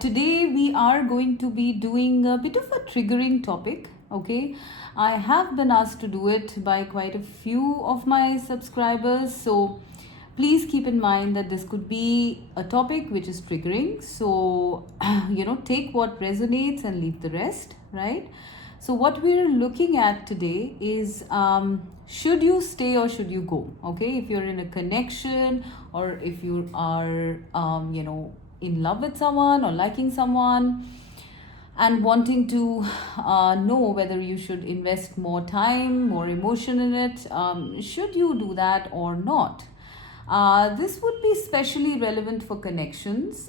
Today we are going to be doing a bit of a triggering topic. Okay, I have been asked to do it by quite a few of my subscribers, so please keep in mind that this could be a topic which is triggering. So, take what resonates and leave the rest, right? So, what we're looking at today is should you stay or should you go? Okay, if you're in a connection or if you are, in love with someone or liking someone and wanting to know whether you should invest more time, more emotion in it, should you do that or not? This would be especially relevant for connections,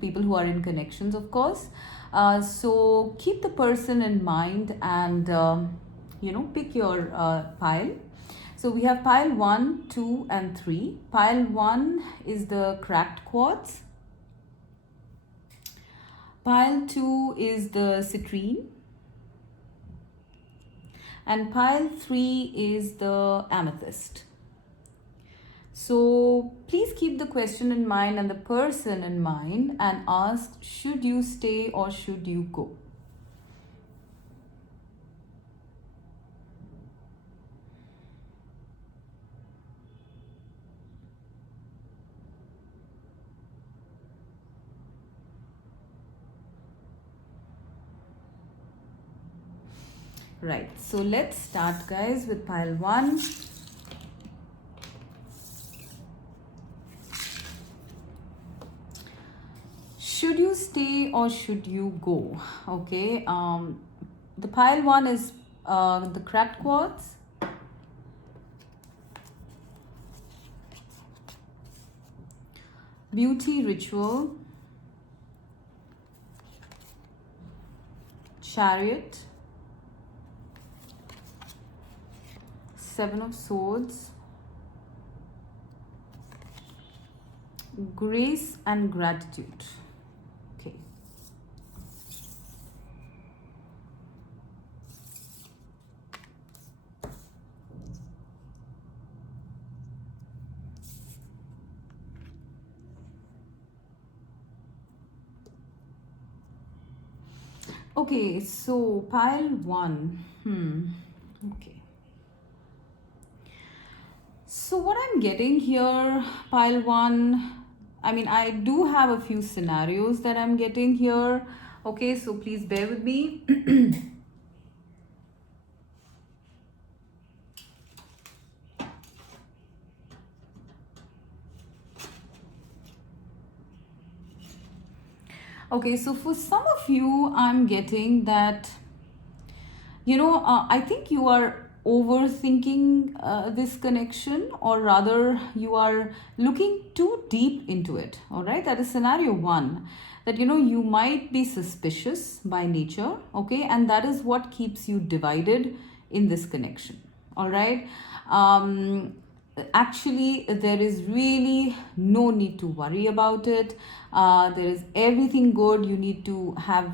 people who are in connections, of course. So keep the person in mind and, pick your pile. So we have pile 1, 2, and 3. Pile 1 is the cracked quartz. Pile 2 is the citrine. And pile 3 is the amethyst. So please keep the question in mind and the person in mind and ask, should you stay or should you go? Right, so let's start, guys, with pile 1. Should you stay or should you go? Okay, the pile 1 is the cracked quartz. Beauty ritual. Chariot. 7 of Swords, grace and gratitude. Okay. Okay, so pile 1. Okay. So what I'm getting here, pile 1, I do have a few scenarios that I'm getting here. Okay, so please bear with me. Okay, so for some of you, I'm getting that, I think you are overthinking this connection, or rather you are looking too deep into it. All right, that is scenario 1, that you might be suspicious by nature. Okay, and that is what keeps you divided in this connection. All right, actually there is really no need to worry about it. There is everything good. You need to have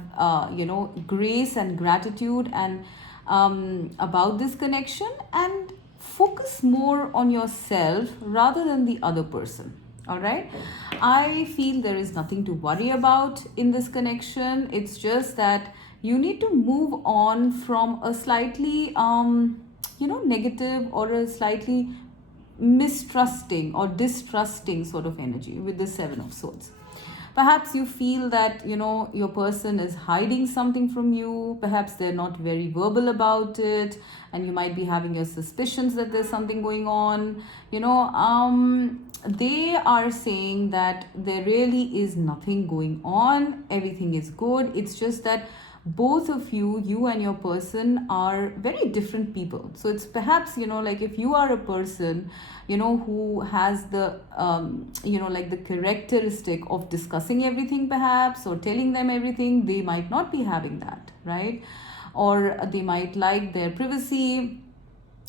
grace and gratitude and about this connection, and focus more on yourself rather than the other person. All right, I feel there is nothing to worry about in this connection. It's just that you need to move on from a slightly negative or a slightly mistrusting or distrusting sort of energy with the 7 of Swords. Perhaps you feel that your person is hiding something from you. Perhaps they're not very verbal about it, and you might be having your suspicions that there's something going on. They are saying that there really is nothing going on. Everything is good. It's just that both of you and your person, are very different people. So it's perhaps like if you are a person who has the the characteristic of discussing everything, perhaps, or telling them everything, they might not be having that, right? Or they might like their privacy,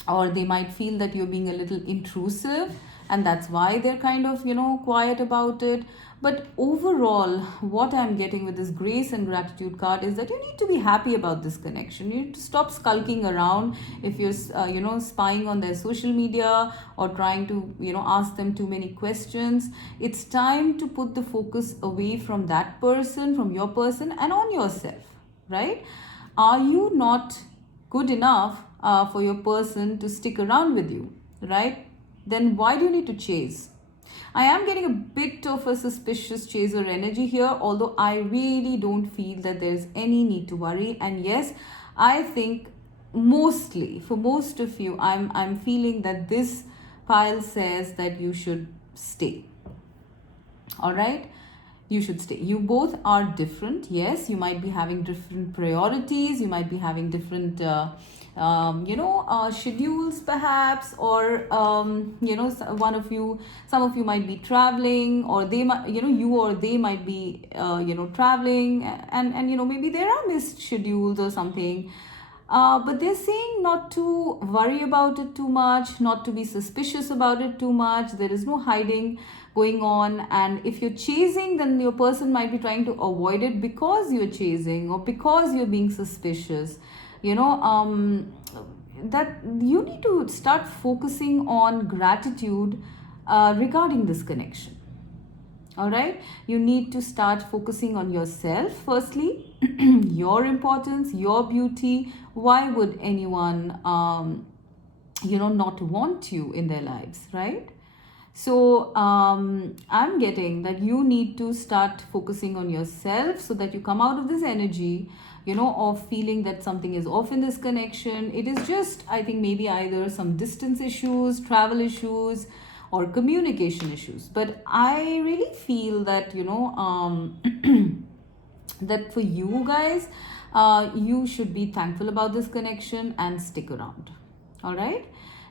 or they might feel that you're being a little intrusive and that's why they're kind of, quiet about it. But overall, what I'm getting with this grace and gratitude card is that you need to be happy about this connection. You need to stop skulking around if you're, spying on their social media or trying to, ask them too many questions. It's time to put the focus away from that person, from your person, and on yourself, right? Are you not good enough for your person to stick around with you, right? Then why do you need to chase? I am getting a bit of a suspicious chaser energy here, although I really don't feel that there's any need to worry. And yes, I think mostly for most of you, I'm feeling that this pile says that you should stay. All right, you should stay. You both are different. Yes, you might be having different priorities, you might be having different schedules perhaps, or some of you might be traveling, or they might, you or they might be traveling, and maybe there are missed schedules or something. But they're saying not to worry about it too much, not to be suspicious about it too much. There is no hiding going on. And if you're chasing, then your person might be trying to avoid it because you're chasing or because you're being suspicious. That you need to start focusing on gratitude regarding this connection. All right, you need to start focusing on yourself firstly, your importance, your beauty. Why would anyone not want you in their lives, right? So I'm getting that you need to start focusing on yourself so that you come out of this energy, of feeling that something is off in this connection. It is just, I think, maybe either some distance issues, travel issues, or communication issues. But I really feel that, that for you guys, you should be thankful about this connection and stick around. All right.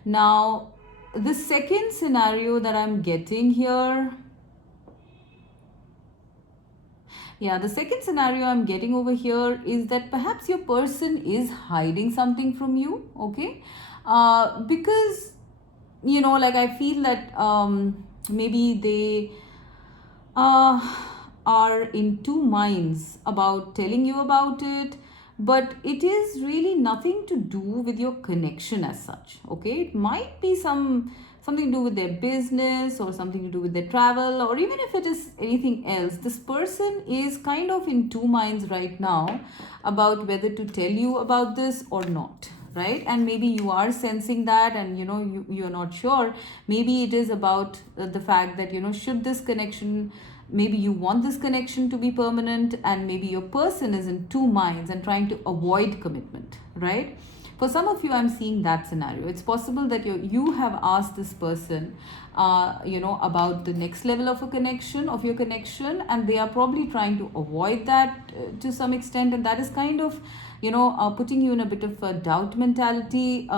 Now, the second scenario that I'm getting here, the second scenario I'm getting over here is that perhaps your person is hiding something from you, okay? Because, I feel that maybe they are in two minds about telling you about it, but it is really nothing to do with your connection as such, okay? It might be something to do with their business or something to do with their travel, or even if it is anything else. This person is kind of in two minds right now about whether to tell you about this or not, right? And maybe you are sensing that, and you're not sure. Maybe it is about the fact that should this connection, maybe you want this connection to be permanent, and maybe your person is in two minds and trying to avoid commitment, right? For some of you, I'm seeing that scenario. It's possible that you have asked this person about the next level of your connection, and they are probably trying to avoid that to some extent, and that is kind of putting you in a bit of a doubt mentality.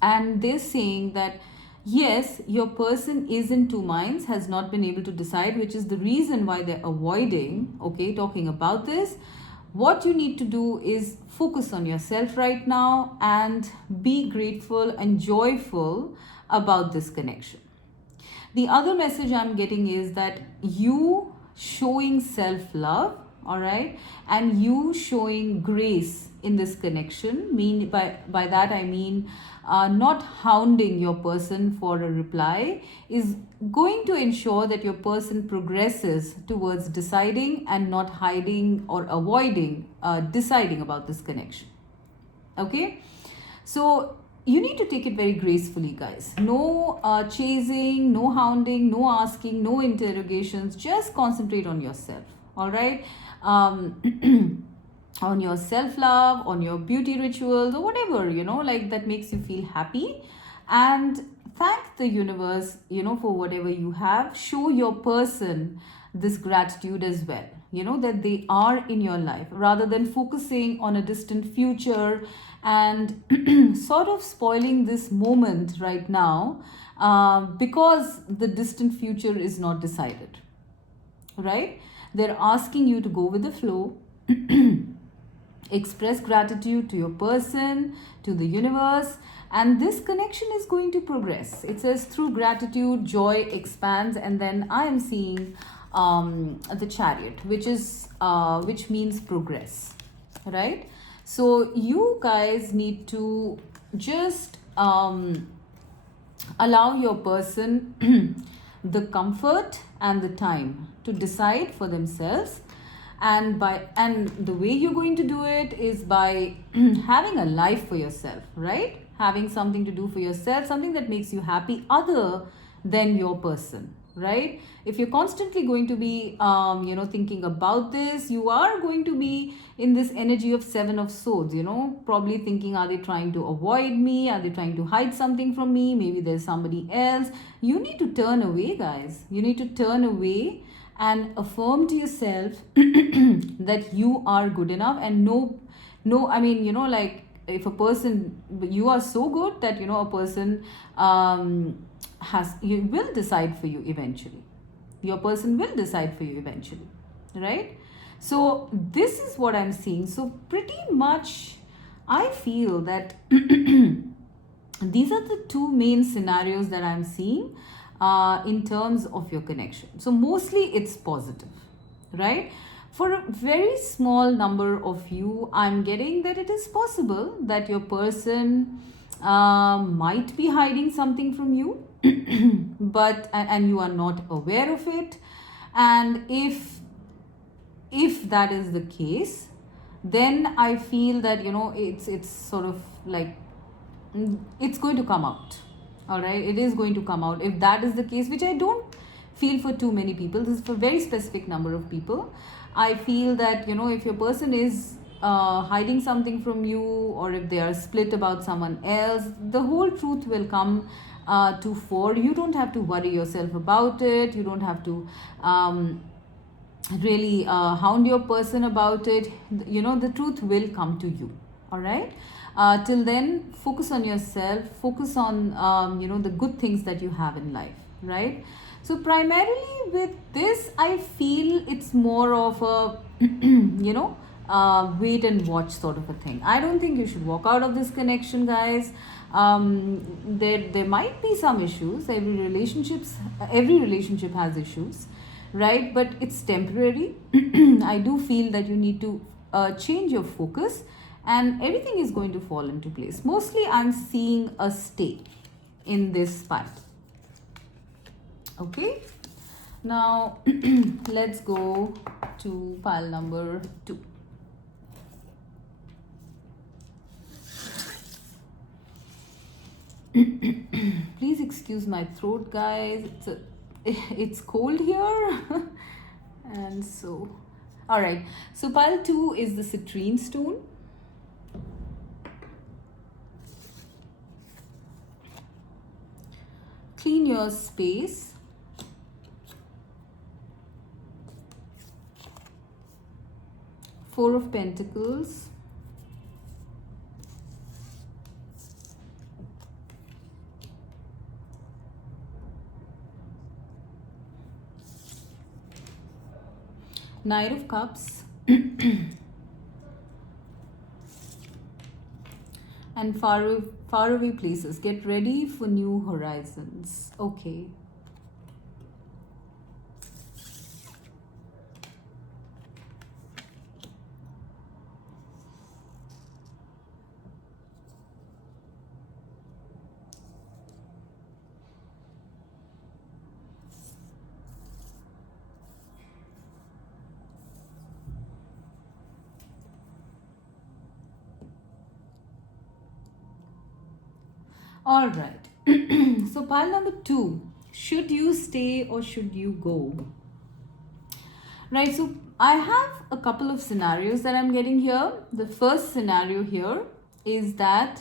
And they're saying that yes, your person is in two minds, has not been able to decide, which is the reason why they're avoiding, okay, talking about this. What you need to do is focus on yourself right now and be grateful and joyful about this connection. The other message I'm getting is that you showing self-love, all right, and you showing grace in this connection, by that I mean not hounding your person for a reply, is going to ensure that your person progresses towards deciding and not hiding or avoiding deciding about this connection. Okay, so you need to take it very gracefully, guys. No chasing, no hounding, no asking, no interrogations. Just concentrate on yourself, all right? On your self-love, on your beauty rituals, or whatever, that makes you feel happy. And thank the universe, for whatever you have. Show your person this gratitude as well, that they are in your life, rather than focusing on a distant future and sort of spoiling this moment right now because the distant future is not decided, right? They're asking you to go with the flow Express gratitude to your person, to the universe, and this connection is going to progress. It says through gratitude joy expands, and then I am seeing the chariot, which means progress, right? So you guys need to just allow your person the comfort and the time to decide for themselves, and the way you're going to do it is by having a life for yourself, right? Having something to do for yourself, something that makes you happy other than your person, right? If you're constantly going to be thinking about this, you are going to be in this energy of Seven of Swords, probably thinking, are they trying to avoid me, are they trying to hide something from me, maybe there's somebody else. You need to turn away, guys. You need to turn away and affirm to yourself that you are good enough. And no, I mean, like, if a person, you are so good that a person you will decide for you eventually. Your person will decide for you eventually, right? So this is what I'm seeing. So pretty much I feel that these are the two main scenarios that I'm seeing in terms of your connection. So mostly it's positive, right? For a very small number of you, I'm getting that it is possible that your person might be hiding something from you, but and you are not aware of it. And if that is the case, then I feel that it's sort of like it's going to come out. All right, it is going to come out if that is the case, which I don't feel for too many people. This is for a very specific number of people. I feel that if your person is hiding something from you, or if they are split about someone else, the whole truth will come to fore. You don't have to worry yourself about it. You don't have to really hound your person about it. The truth will come to you. All right. Till then, focus on yourself, focus on the good things that you have in life, right? So primarily with this, I feel it's more of a wait and watch sort of a thing. I don't think you should walk out of this connection, guys. There might be some issues. Every relationship has issues, right? But it's temporary. I do feel that you need to change your focus, and everything is going to fall into place. Mostly I'm seeing a stay in this part. Okay, now let's go to pile number 2. Please excuse my throat, guys. It's cold here. And so, all right, so pile 2 is the citrine stone. Clean your space. Four of Pentacles. Knight of Cups. And faraway places. Get ready for new horizons. Okay. All right. So pile number 2. Should you stay or should you go? Right. So I have a couple of scenarios that I'm getting here. The first scenario here is that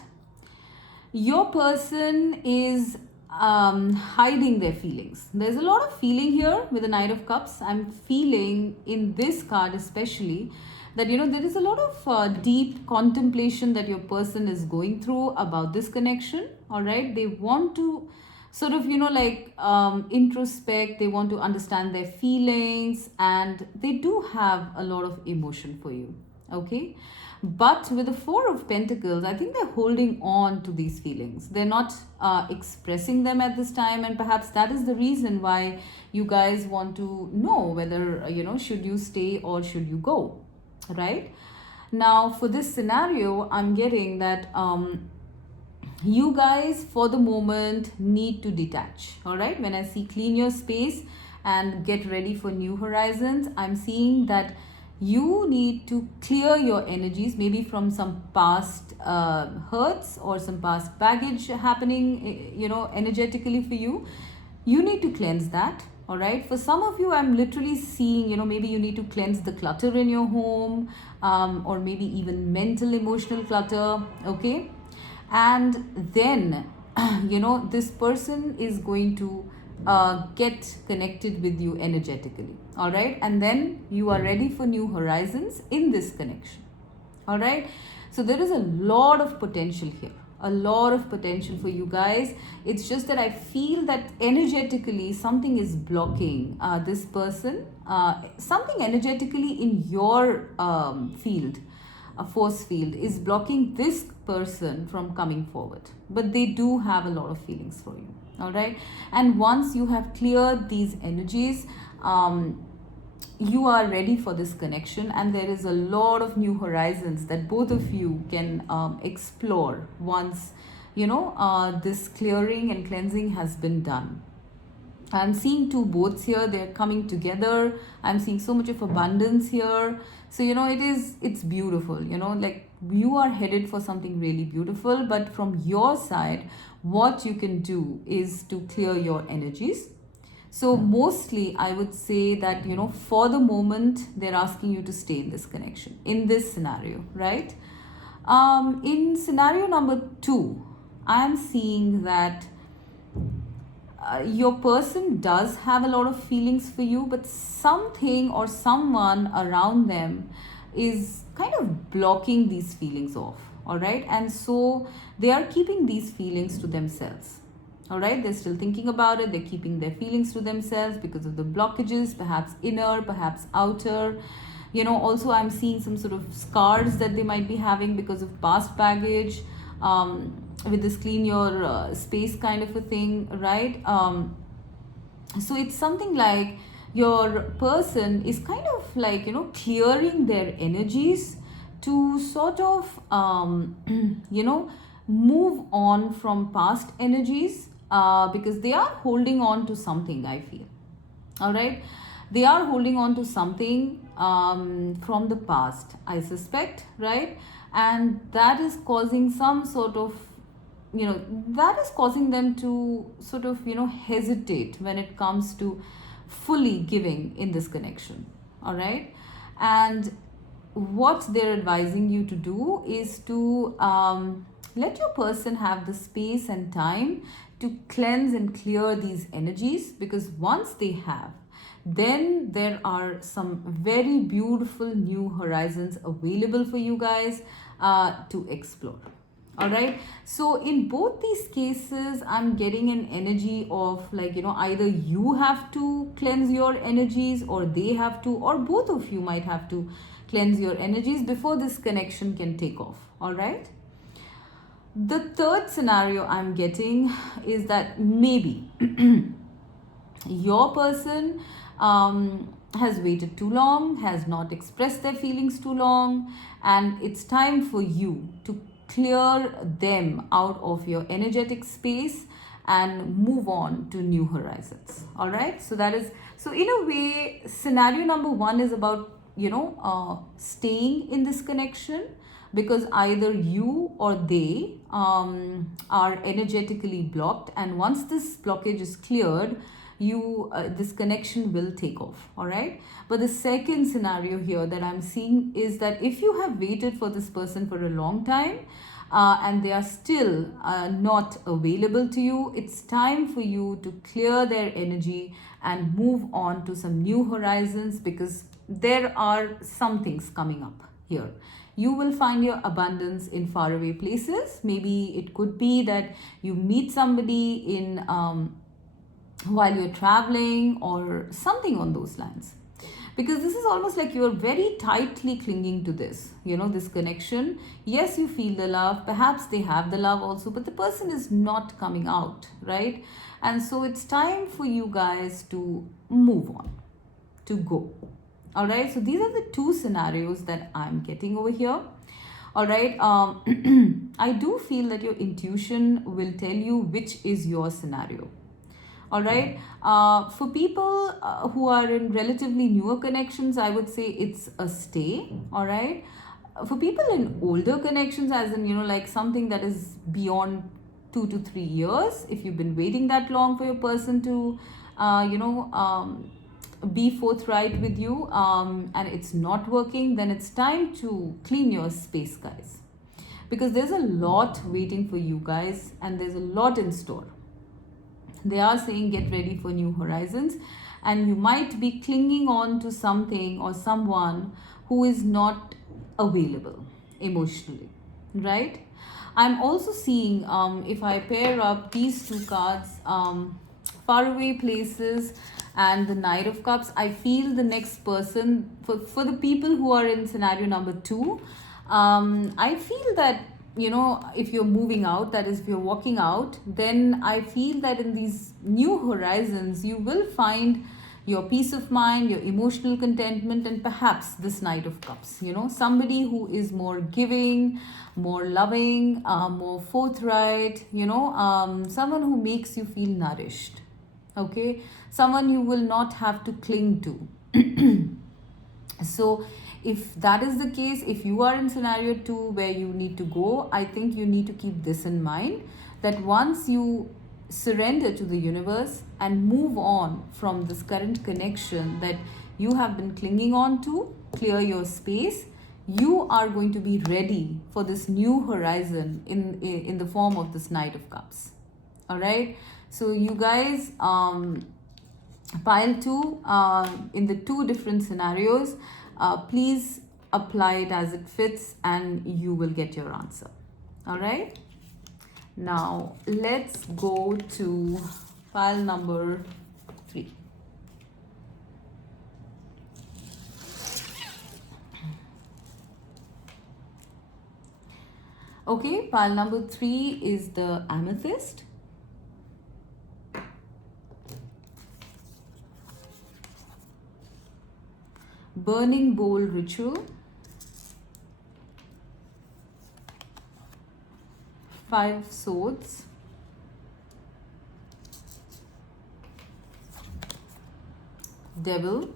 your person is hiding their feelings. There's a lot of feeling here with the Knight of Cups. I'm feeling in this card especially that there is a lot of deep contemplation that your person is going through about this connection. All right, they want to sort of introspect. They want to understand their feelings, and they do have a lot of emotion for you. Okay, but with the Four of Pentacles, I think they're holding on to these feelings. They're not expressing them at this time, and perhaps that is the reason why you guys want to know whether, should you stay or should you go, right? Now, for this scenario, I'm getting that you guys for the moment need to detach. All right, when I see clean your space and get ready for new horizons, I'm seeing that you need to clear your energies, maybe from some past hurts or some past baggage happening, energetically for you. You need to cleanse that. All right, for some of you, I'm literally seeing, maybe you need to cleanse the clutter in your home, or maybe even mental emotional clutter. Okay, and then this person is going to get connected with you energetically. All right, and then you are ready for new horizons in this connection. All right, so there is a lot of potential here, a lot of potential for you guys. It's just that I feel that energetically something is blocking this person, something energetically in your field, a force field is blocking this person from coming forward, but they do have a lot of feelings for you. All right, and once you have cleared these energies, you are ready for this connection, and there is a lot of new horizons that both of you can explore once this clearing and cleansing has been done. I'm seeing two boats here, they're coming together. I'm seeing so much of abundance here. So it's beautiful, like you are headed for something really beautiful. But from your side, what you can do is to clear your energies. So mostly I would say that for the moment they're asking you to stay in this connection, in this scenario, right? In scenario number 2, I'm seeing that your person does have a lot of feelings for you, but something or someone around them is kind of blocking these feelings off. All right, and so they are keeping these feelings to themselves. All right, they're still thinking about it, they're keeping their feelings to themselves because of the blockages, perhaps inner, perhaps outer. Also I'm seeing some sort of scars that they might be having because of past baggage, with this clean your space kind of a thing, right? So it's something like your person is kind of like clearing their energies to sort of move on from past energies, because they are holding on to something, I feel. All right, they are holding on to something from the past, I suspect, right? And that is causing some sort of that is causing them to sort of hesitate when it comes to fully giving in this connection. All right, and what they're advising you to do is to let your person have the space and time to cleanse and clear these energies, because once they have, then there are some very beautiful new horizons available for you guys to explore. All right, so in both these cases I'm getting an energy of like either you have to cleanse your energies, or they have to, or both of you might have to cleanse your energies before this connection can take off. All right, the third scenario I'm getting is that maybe your person has waited too long, has not expressed their feelings too long, and it's time for you to clear them out of your energetic space and move on to new horizons. All right, so that is, so in a way scenario number 1 is about staying in this connection, because either you or they are energetically blocked, and once this blockage is cleared, this connection will take off. All right, but the second scenario here that I'm seeing is that if you have waited for this person for a long time, and they are still not available to you, it's time for you to clear their energy and move on to some new horizons, because there are some things coming up here. You will find your abundance in faraway places. Maybe it could be that you meet somebody in while you're traveling or something on those lines. because this is almost like you're very tightly clinging to this, this connection. Yes, you feel the love, perhaps they have the love also, but the person is not coming out, right? And so it's time for you guys to move on, to go. All right, so these are the two scenarios that I'm getting over here. All right, I do feel that your intuition will tell you which is your scenario. All right, for people who are in relatively newer connections, I would say it's a stay. All right, for people in older connections, as in, like something that is beyond 2 to 3 years, if you've been waiting that long for your person to, be forthright with you, and it's not working, then it's time to clean your space, guys, because there's a lot waiting for you guys and there's a lot in store. They are saying get ready for new horizons, and you might be clinging on to something or someone who is not available emotionally, right? I'm also seeing, if I pair up these two cards, faraway places and the Knight of Cups, I feel the next person, for the people who are in scenario number 2, I feel that, if you're moving out, that is, if you're walking out, then I feel that in these new horizons, you will find your peace of mind, your emotional contentment, and perhaps this Knight of Cups, somebody who is more giving, more loving, more forthright, someone who makes you feel nourished. Okay, someone you will not have to cling to. So if that is the case, if you are in scenario 2 where you need to go, I think you need to keep this in mind, that once you surrender to the universe and move on from this current connection that you have been clinging on to, clear your space, you are going to be ready for this new horizon in the form of this Knight of Cups. All right, so you guys, pile 2, in the 2 different scenarios, please apply it as it fits and you will get your answer. All right, now let's go to pile number 3. Okay, pile number 3 is the Amethyst. Burning Bowl Ritual, 5 Swords, Devil,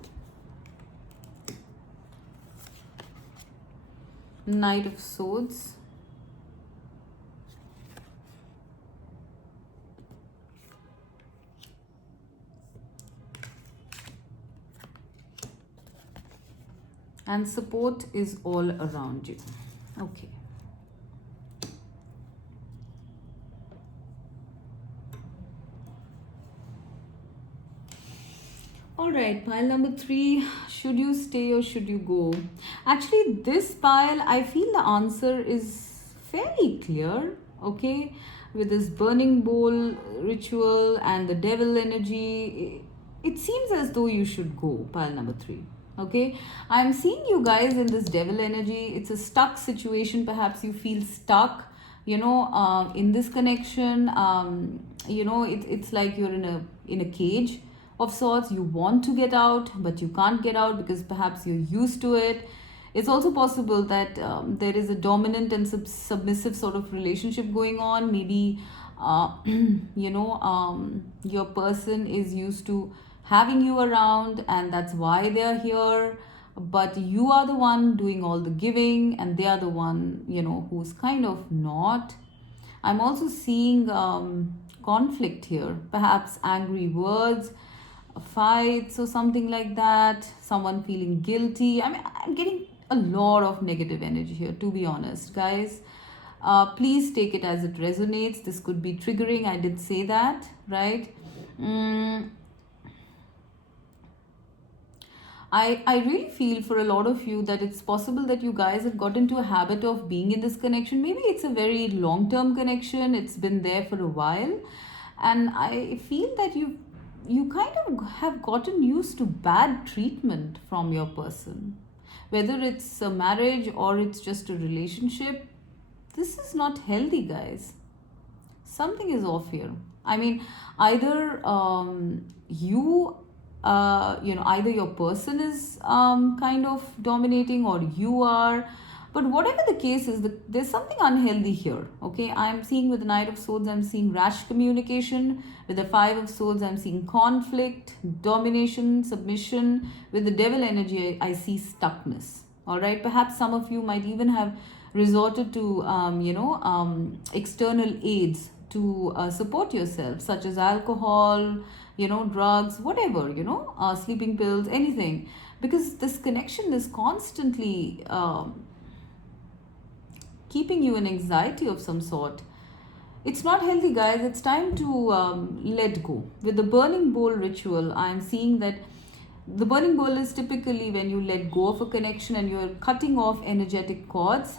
Knight of Swords, and support is all around you. Okay. All right, pile number 3, should you stay or should you go? Actually, this pile, I feel the answer is fairly clear, okay? With this burning bowl ritual and the devil energy, it seems as though you should go, pile number 3. Okay, I'm seeing you guys in this devil energy. It's a stuck situation. Perhaps you feel stuck, in this connection. It's like you're in a cage of sorts. You want to get out, but you can't get out because perhaps you're used to it. It's also possible that there is a dominant and submissive sort of relationship going on. Maybe, your person is used to having you around and that's why they are here, but you are the one doing all the giving and they are the one, who's kind of not. I'm also seeing conflict here, perhaps angry words, fights or something like that, someone feeling guilty. I mean, I'm getting a lot of negative energy here, to be honest, guys. Please take it as it resonates. This could be triggering. I did say that, right? I really feel for a lot of you that it's possible that you guys have got into a habit of being in this connection. Maybe it's a very long-term connection. It's been there for a while. And I feel that you've you kind of have gotten used to bad treatment from your person. Whether it's a marriage or it's just a relationship, this is not healthy, guys. Something is off here. I mean, either either your person is kind of dominating, or you are. But whatever the case is, there's something unhealthy here. Okay, I'm seeing with the Knight of Swords, I'm seeing rash communication. With the Five of Swords, I'm seeing conflict, domination, submission. With the Devil energy, I see stuckness. All right, perhaps some of you might even have resorted to external aids to support yourself, such as alcohol, drugs, whatever, sleeping pills, anything, because this connection is constantly keeping you in anxiety of some sort. It's not healthy, guys. It's time to let go. With the burning bowl ritual, I'm seeing that the burning bowl is typically when you let go of a connection and you're cutting off energetic cords,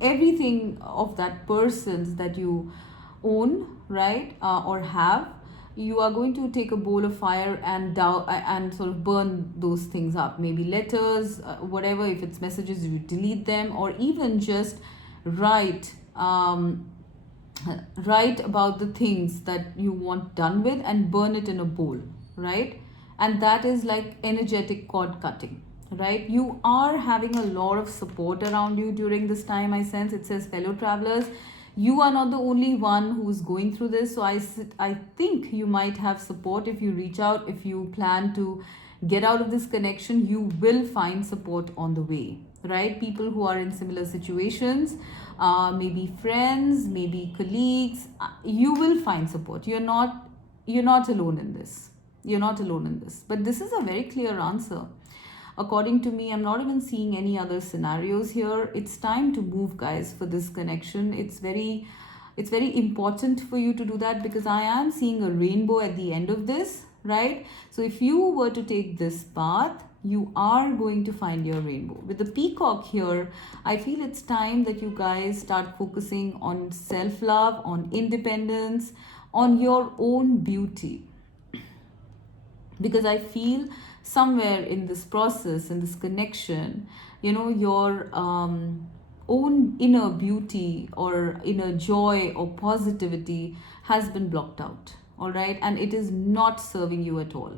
everything of that person's that you own, right, or have. You are going to take a bowl of fire and sort of burn those things up. Maybe letters, whatever. If it's messages, you delete them, or even just write write about the things that you want done with and burn it in a bowl, right? And that is like energetic cord cutting, right? You are having a lot of support around you during this time. I sense it says fellow travelers, you are not the only one who's going through this. So I think you might have support. If you reach out, if you plan to get out of this connection, you will find support on the way, right? People who are in similar situations, maybe friends, maybe colleagues, you will find support. You're not alone in this. You're not alone in this. But this is a very clear answer. According to me, I'm not even seeing any other scenarios here. It's time to move, guys, for this connection. It's very important for you to do that, because I am seeing a rainbow at the end of this, right? So if you were to take this path, you are going to find your rainbow. With the peacock here, I feel it's time that you guys start focusing on self-love, on independence, on your own beauty. Because I feel somewhere in this process, in this connection, your own inner beauty or inner joy or positivity has been blocked out, all right? And it is not serving you at all.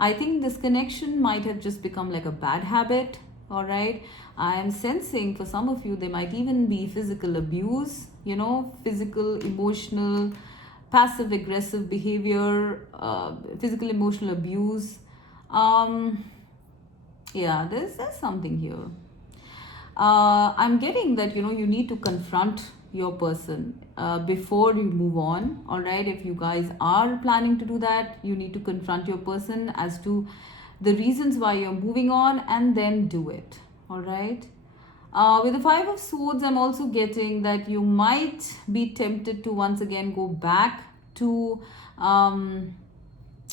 I think this connection might have just become like a bad habit, all right? I am sensing for some of you, there might even be physical abuse, physical, emotional, passive aggressive behavior, physical emotional abuse. Yeah, there's something here. I'm getting that you need to confront your person before you move on, all right? If you guys are planning to do that, you need to confront your person as to the reasons why you're moving on, and then do it, all right? With the Five of Swords, I'm also getting that you might be tempted to once again go back to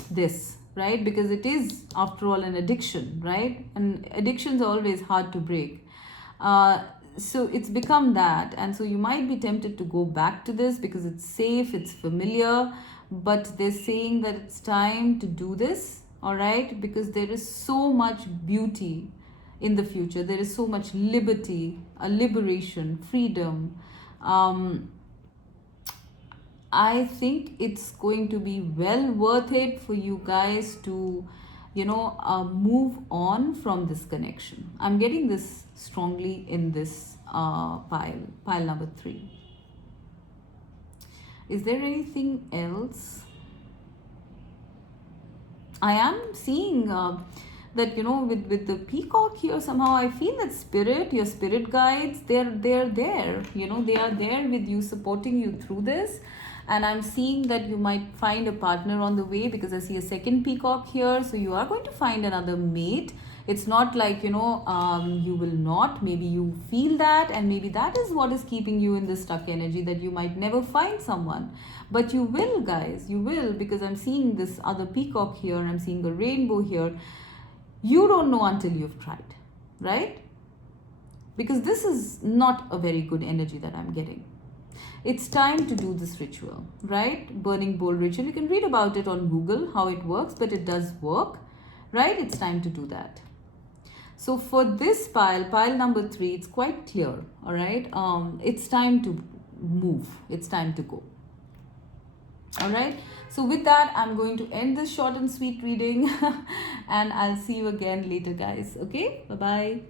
this, right? Because it is, after all, an addiction, right? And addictions are always hard to break. So it's become that. And so you might be tempted to go back to this because it's safe, it's familiar. But they're saying that it's time to do this, all right? Because there is so much beauty in the future. There is so much liberty, a liberation, freedom. I think it's going to be well worth it for you guys to, move on from this connection. I'm getting this strongly in this pile number 3. Is there anything else? I am seeing that with the peacock here, somehow I feel that your spirit guides, they're there, they are there with you, supporting you through this. And I'm seeing that you might find a partner on the way, because I see a second peacock here. So you are going to find another mate. It's not like, you will not. Maybe you feel that, and maybe that is what is keeping you in this stuck energy, that you might never find someone. But you will, guys. You will, because I'm seeing this other peacock here. I'm seeing a rainbow here. You don't know until you've tried, right? Because this is not a very good energy that I'm getting. It's time to do this ritual, right? Burning bowl ritual. You can read about it on Google, how it works, but it does work, right? It's time to do that. So for this pile number 3, it's quite clear, all right? It's time to move. It's time to go. All right. So with that, I'm going to end this short and sweet reading and I'll see you again later, guys. Okay. Bye-bye.